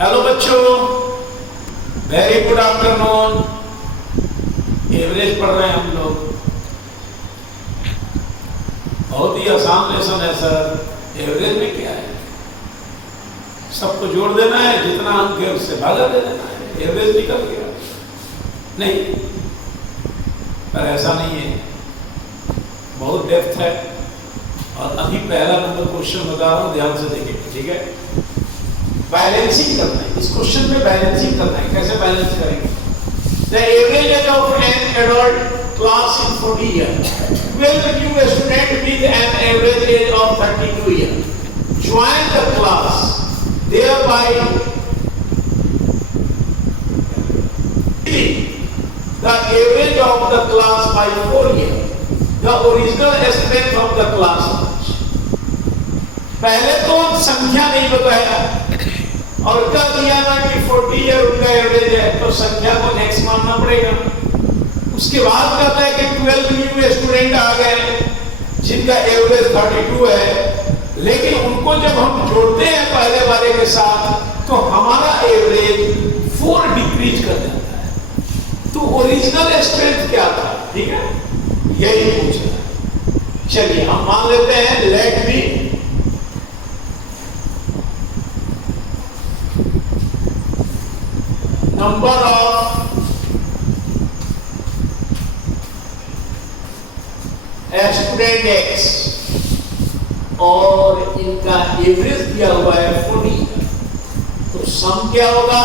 Hello बच्चों, very good afternoon. Average पढ़ रहे हैं हम लोग। बहुत ही आसान लेसन है सर। एवरेज में क्या है? सबको जोड़ देना है, जितना अंक है उससे भागा दे देना है, एवरेज निकल गया। नहीं, पर ऐसा नहीं है, बहुत डेप्थ है। और अभी पहला नंबर क्वेश्चन बता रहा हूँ, ध्यान से देखिए, ठीक है? बैलेंसिंग करना है, इस क्वेश्चन में बैलेंसिंग करना है। कैसे बैलेंस करेंगे? The average age of an adult class in 40 years. 12 new students with an average age of 32 years join the class, thereby the average of the class by 4 years. The original strength of the class. पहले तो संख्या नहीं बताया और क्या दिया ना कि 40 ईयर उनका एवरेज है, तो संख्या को नेक्स्ट मानना पड़ेगा। उसके बाद कहता है कि 12 न्यू स्टूडेंट आ गए जिनका एवरेज 32 है, लेकिन उनको जब हम जोड़ते हैं पहले वाले के साथ तो हमारा एवरेज 4 डिक्रीज कर जाता है। तो ओरिजिनल स्ट्रेंथ क्या था? ठीक है, यही पूछ रहा है। चलिए हम मान लेते हैं let be number of student X और इनका एवरेज दिया हुआ है 40। तो सम क्या होगा?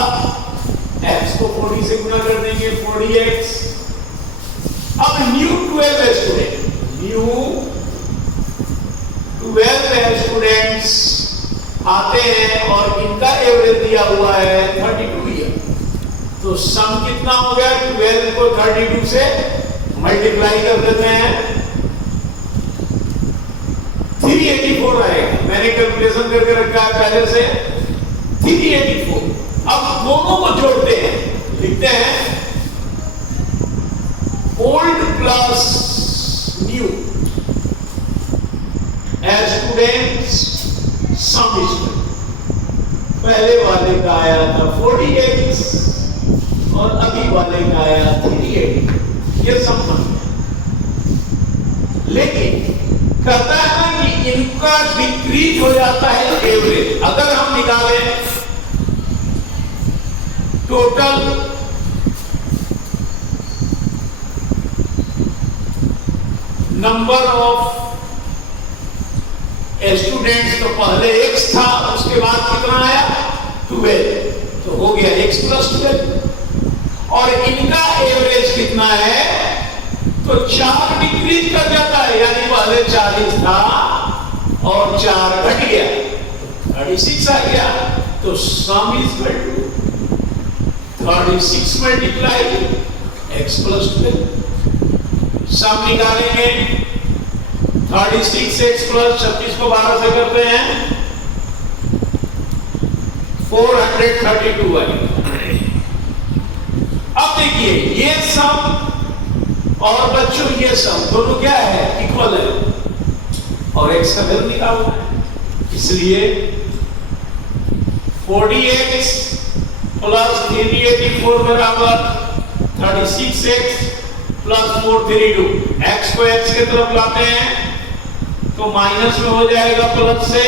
X को 40 से गुणा कर देंगे, 40X। अब न्यू 12 स्टूडेंट, न्यू 12 स्टूडेंट्स आते हैं और इनका एवरेज दिया हुआ है 32 ईयर। तो सम कितना हो गया? 12 को 32 से मल्टीप्लाई कर देते हैं, 384 आएगा। मैंने कैलकुलेशन करके रखा है पहले से, 384। अब दोनों को जोड़ते हैं, लिखते हैं old plus new students sum student. पहले वाले का आया था 40X और अभी वाले का आया 380। ये संबंध है, लेकिन कहता है ना कि इनका डिक्रीज हो जाता है एवरेज। अगर हम निकालें टोटल नंबर ऑफ स्टूडेंट्स, तो पहले X था, उसके बाद कितना आया? 12। तो हो गया X प्लस 12। और इनका एवरेज कितना है? तो 4 डिक्रीज कर जाता है, यानी पहले 40 था और 4 घट गया, 36 आ गया। तो sum is equal to 36 multiply X plus 12। Sum निकालेंगे, 36X प्लस 36 को 12 से करते हैं, 432 आएगा। अब देखिए ये सम और बच्चों ये सम दोनों क्या है? इक्वल है और X का वैल्यू निकालना है, इसलिए 40X प्लस 384 बराबर 36X प्लस 432। X को X की तरफ लाते हैं तो माइनस में हो जाएगा, प्लस से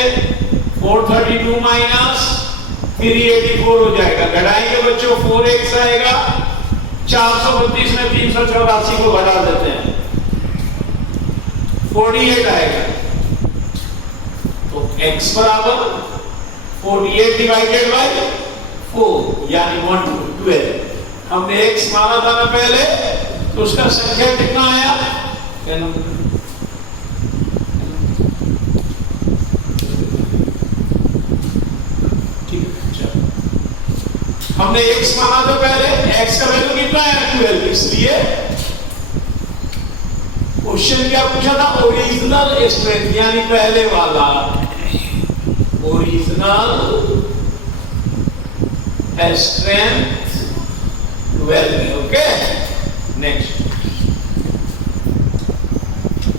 432 माइनस 384 हो जाएगा। घटाएंगे बच्चों, 4X आएगा, 432 में 384 को घटा देते हैं, 48 आएगा। तो X बराबर 48 डिवाइडेड बाय 4 यानी 1/12। हमने X माना था ना पहले, तो उसका संख्या कितना आया? हमने X माना था पहले, X का वैल्यू कितना है? 12। इसलिए क्वेश्चन क्या पूछा था? ओरिजिनल स्ट्रेंथ, यानी पहले वाला ओरिजिनल स्ट्रेंथ 12 है। ओके, नेक्स्ट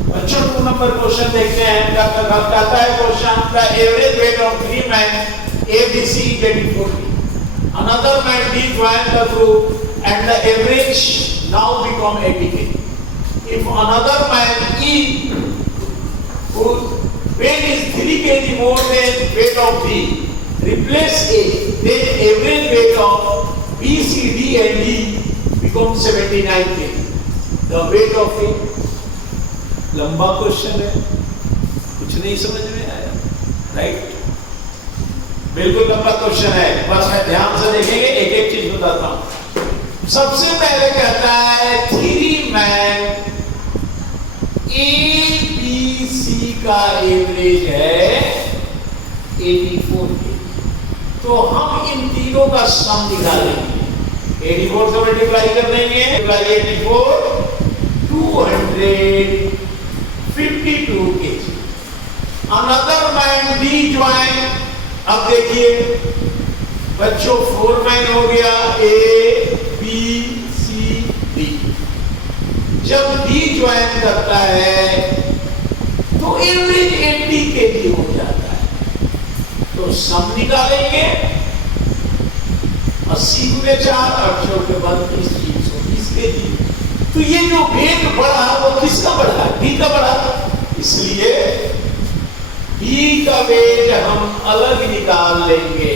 बच्चों 2 नंबर क्वेश्चन देखते हैं। कहता है question the average weight of 3 men ABC is 84। man D join the group and the average now become 80 kg. If another man E whose weight is 3 kg more than weight of D replace A, then average weight of B, C, D and E becomes 79 kg. The weight of A. लंबा question है, कुछ नहीं समझ में आया, right? बिल्कुल लंबा question है, बस मैं ध्यान से देखेंगे, एक एक चीज बताता हूं। सबसे पहले कहता है 3 मैन ABC का एवरेज है 84 के। तो हम इन तीनों का सम निकालेंगे। 84 से मल्टीप्लाई कर देंगे, 84 252 kg। Another man D join, अब देखिए बच्चों 4 मैन हो गया A B C D। जब डी ज्वाइन करता है तो एवरेज 80 kg हो जाता है। तो सम निकालेंगे 80 गुने 4 8 के बाद 320 kg। तो ये जो वेट बढ़ा वो किसका बढ़ा? डी का बढ़ा। इसलिए डी का वेट हम अलग निकाल लेंगे।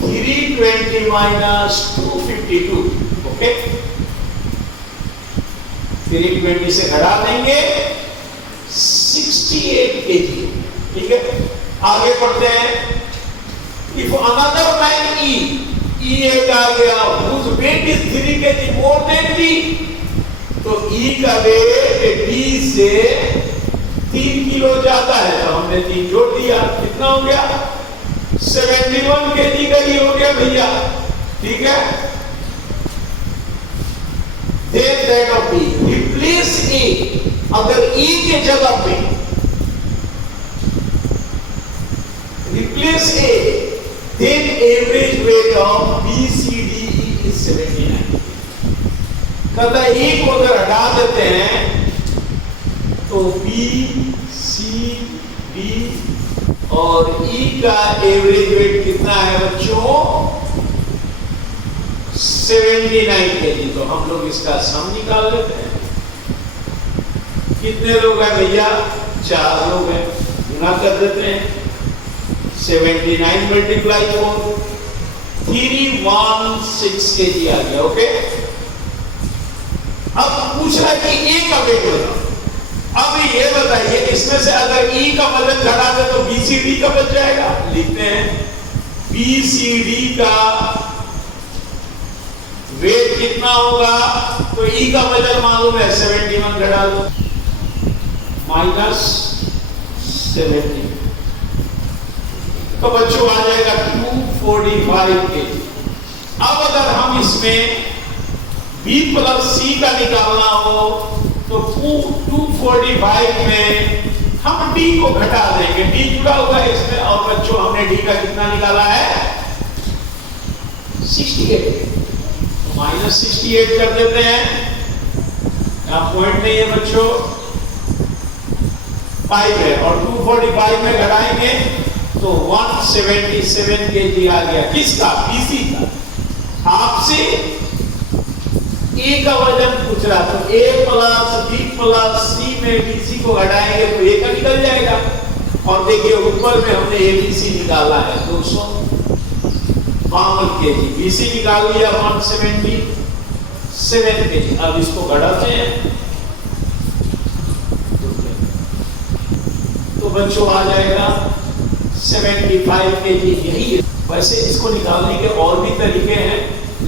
320 माइनस 252, ओके। 320 से घटा देंगे 68 kg, ठीक है। आगे पढ़ते हैं। इफ अनदर मैन E एक आ गया whose weight is 3 kg more than D, तो E का वेट D से 3 किलो ज्यादा है, तो हमने 3 जोड़ दिया, कितना हो गया? 71 kg का ही हो गया भैया, ठीक है। Then that of B replace A, अगर E के जगह पे replace A, then average weight of BCDE is 79। कहता है E को अगर हटा देते हैं तो B, C, D और E का एवरेज वेट कितना है बच्चों? 79 kg। तो हम लोग इसका सम निकाल लेते हैं। कितने लोग हैं भैया? 4 लोग हैं, गुना कर देते हैं। 79 मल्टीप्लाई 4 316 kg आ गया, ओके। अब पूछ रहा है कि ए का वेट बताओ। अब ये बताइए इसमें से अगर E का वजन घटा दे तो BCD का बच जाएगा। लिखते हैं BCD का वेट कितना होगा? तो E का वजन मालूम है 71 घटा दो -70, तो बच्चों आ जाएगा 245 kg। अब अगर हम इसमें B प्लस C का निकालना हो तो 245 में हम D को घटा देंगे, D जुड़ा हुआ है इसमें। और बच्चों हमने D का कितना निकाला है? 68, तो -68 कर देते हैं। यहां पॉइंट नहीं है बच्चों, 5 है और 245 में घटाएंगे तो 177 kg आ गया। किसका? BC का। आपसे A का वजन पूछ रहा, तो A plus B plus C में BC को घटाएंगे तो A का निकल जाएगा। और देखिए ऊपर में हमने ABC निकाला है 252 kg, BC निकाल लिया 177 kg। अब इसको घटाते हैं तो बच्चों आ जाएगा 75 kg। यही है। वैसे इसको निकालने के और भी तरीके हैं,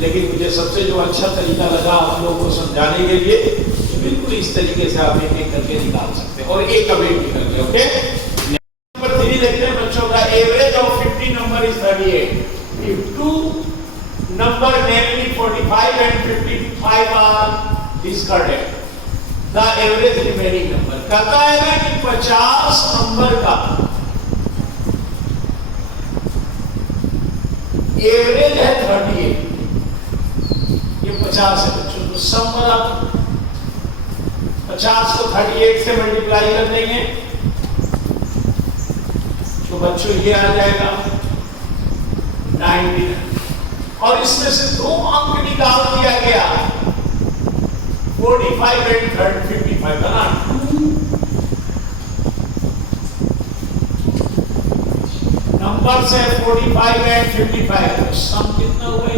लेकिन मुझे सबसे जो अच्छा तरीका लगा आप लोगों को समझाने के लिए, तो बिल्कुल इस तरीके से आप एक एक करके निकाल सकते हैं और एक का वेट निकल गया, ओके। नंबर 3 देखते हैं बच्चों का। Average of 50 number is 38। If two number namely 45 and 55 are discarded, the average remaining number. कहता है ना कि 50 नंबर का एवरेज है 38, 50 है बच्चों। तो सम वाला 50 को 38 से मल्टीप्लाई कर देंगे तो बच्चों ये आ जाएगा 99। और इसमें से 2 अंक निकाल दिया गया 45 एंड 55 बना। नंबर से 45 एंड 55 तो सम कितना हुआ?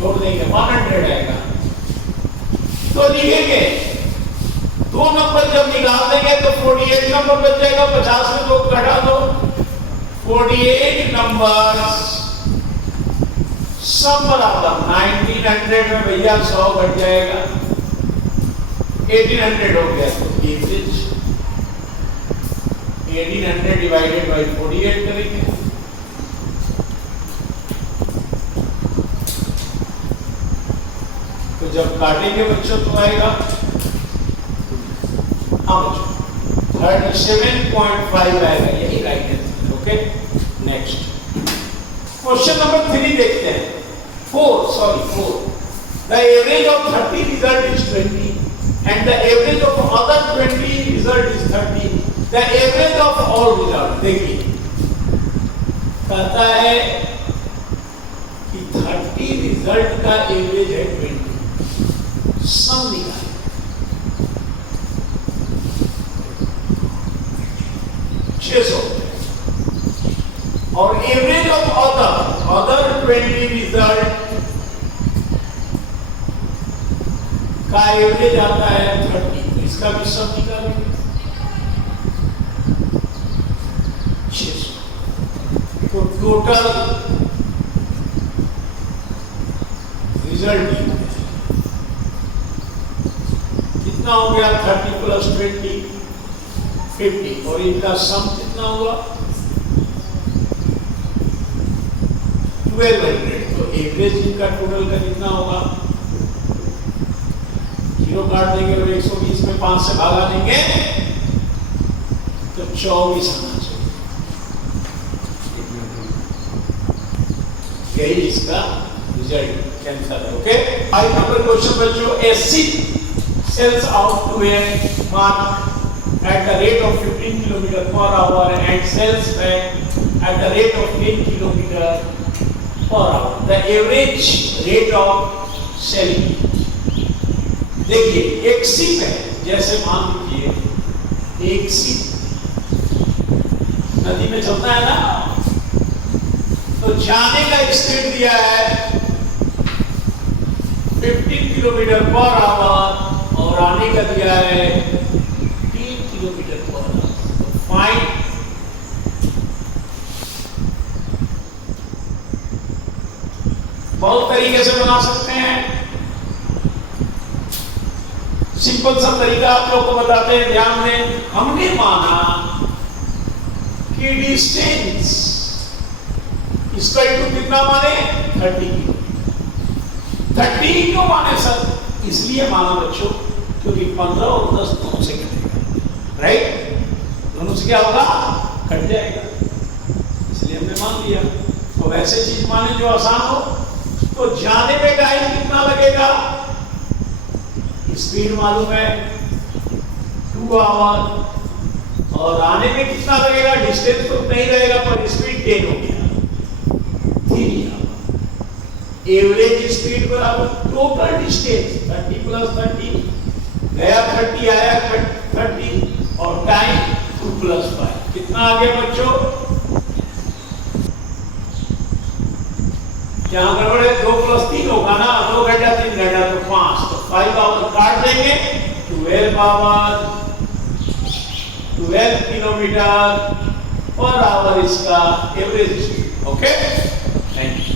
जोड़ देंगे 100 आएगा। तो लिखेंगे 2 नंबर जब निकाल देंगे तो 48 नंबर बच जाएगा। 50 में 2 घटा दो 48 नंबर सब बराबर 1900 में भैया 100 घट जाएगा 1800 हो गया। तो 1800 डिवाइडेड बाय 48 करेंगे। तो जब काटेंगे बच्चों तो आएगा हाँ बच्चों 37.5 आएगा, यही right answer. Okay next question number 3 देखते हैं। 4 the average of 30 result is 20 and the average of other 20 result is 30, the average of all result। देखिए कहता है कि 30 रिजल्ट का एवरेज है 20, सम निकाले। और एवरेज ऑफ अदर 20 रिजल्ट का एवरेज आता है 30, तो इसका भी सम निकालेंगे 600। तो टोटल रिजल्ट कितना हो गया? 30 + 20 50, और इनका सम कितना हुआ? 1200। तो एवरेज इनका टोटल का कितना होगा? 0 काट देंगे और 120 में 5 से भागा देंगे तो 24 आना चाहिए। यही इसका रिजल्ट कैंसर है। ओके 5 नंबर क्वेश्चन बच्चों। A ship sails out to a mark at the rate of 15 km per hour and sells back at the rate of 10 km per hour. The average rate of selling। देखिए एक ship है, जैसे मान लीजिए एक ship नदी में चलता है ना, तो जाने का स्पीड दिया है 15 किलोमीटर पर आवर और आने का दिया है 3 किलोमीटर पर आवर। फाइंड बहुत तरीके से बना सकते हैं। सिंपल सा तरीका आप लोग को बताते हैं, ध्यान दें। हमने माना कि डिस्टेंस इसका इक्वल कितना माने 30। 30 क्यों माने सर? इसलिए माना बच्चों क्योंकि 15 और 10 दोनों से कटेगा, राइट? दोनों से क्या होगा? कट जाएगा, इसलिए हमने मान लिया। तो वैसे चीज माने जो आसान हो। तो जाने में टाइम कितना लगेगा? स्पीड मालूम है 2 आवर, और आने में कितना लगेगा? डिस्टेंस तो नहीं रहेगा पर स्पीड 10 हो गया 3 आवर। एवरेज स्पीड बराबर टोटल डिस्टेंस 30 + 30 गया 30 आया 30 और टाइम 2 + 5 कितना आ गया बच्चों? यहाँ गड़बड़ है, 2 + 3 होगा ना, 2 घंटा 3 घंटा तो 5, तो 5 आवर काट देंगे 12 आवर 12 किलोमीटर पर आवर इसका average speed. Okay thank you.